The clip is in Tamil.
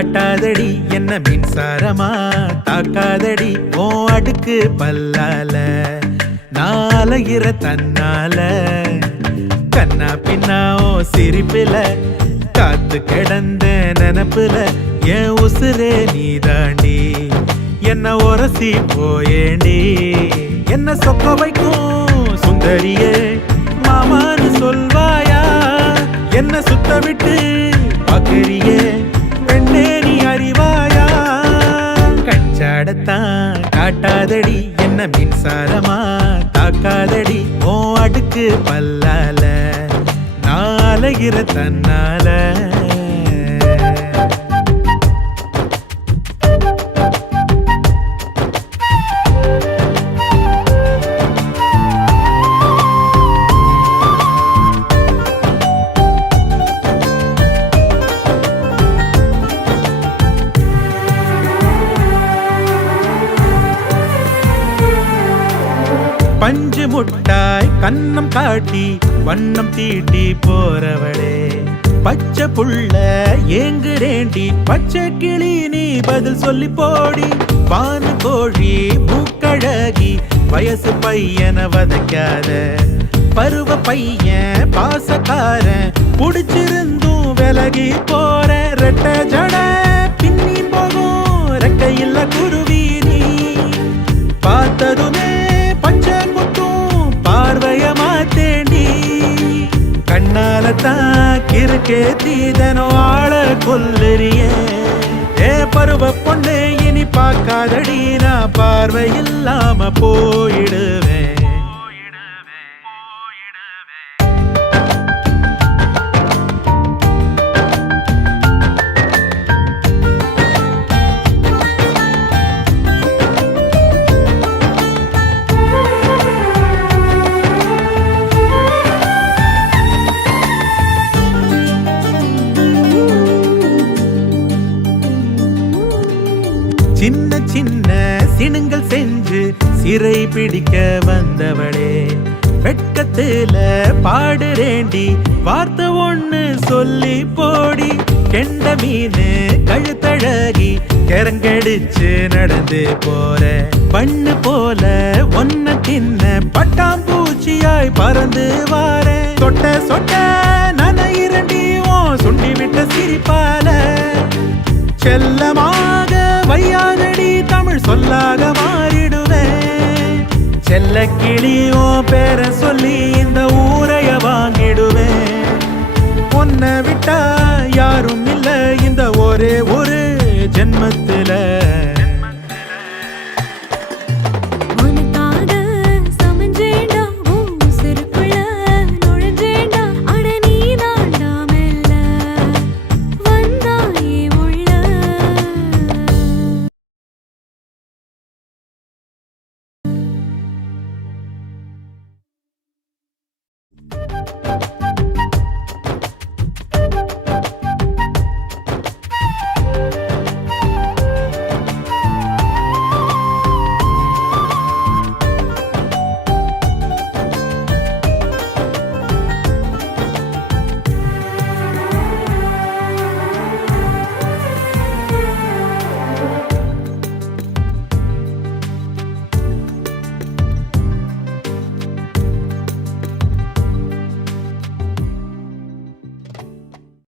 காட்டாதடி என்ன மின்சாரமா தாக்காதடி ஓ அடுக்கு பல்லால நாளையிற தன்னால கண்ணா பின்னா ஓ சிரிப்பில காத்து கிடந்த நினப்புல என் உசுரே நீ தாண்டி என்ன உரசி போயேண்டி என்ன சொக்க வைக்கும் சுந்தரியே மாமான்னு சொல்வாயா என்ன சுத்த விட்டு பாக்கறியே பெண்ணே நீ அறிவாயா கஞ்சாடத்தான் காட்டாதடி என்ன மின்சாரமா தாக்காதடி ஓ அடுக்கு பல்லால நாளையிற தன்னால பஞ்சு முட்டாய் கண்ணம் காட்டி வண்ணம் தீட்டி போறவளே பச்சை புள்ள ஏங்குறேண்டி பச்சை கிளி நீ பதில் சொல்லி போடி பானு கோழி மூக்கழகி வயசு பையனை வதைக்காத பருவ பையன் பாசக்காரன் புடிச்சிருந்தும் விலகி போற ரெட்ட ஜட பின்னி போகும் ரெக்கையில்ல குருவி நீ பார்த்ததுமே கண்ணாலத்தான் கிறுக்கே தீதனோ ஆள கொல்லுறியே ஏ பருவ பொண்ணு இனி பார்க்காதடி நான் பார்வை இல்லாம போயிடுவேன் சின்ன சின்ன சினுங்கள் செஞ்சு சிறை பிடிக்க வந்தவளே வெட்கத்துல பாடுறேண்டி வார்த்தை ஒண்ணு சொல்லி போடி கெண்ட மீனு கழுத்தழகி கிறங்கடிச்சு நடந்து போற பண்ணு போல ஒன்ன தின்ன பட்டாம்பூச்சியாய் பறந்து வார சொட்ட சொட்ட நனையிரண்டி ஓ சுண்டி விட்ட சிரிப்பால செல்லமாக வையாதடி தமிழ் சொல்லாக மாறிடுவேன் செல்ல கிளியோ பேர சொல்லி இந்த ஊரைய வாங்கிடுவேன் உன்னை விட்டா யாரும் இல்ல இந்த ஒரே ஒரு ஜென்மத்துல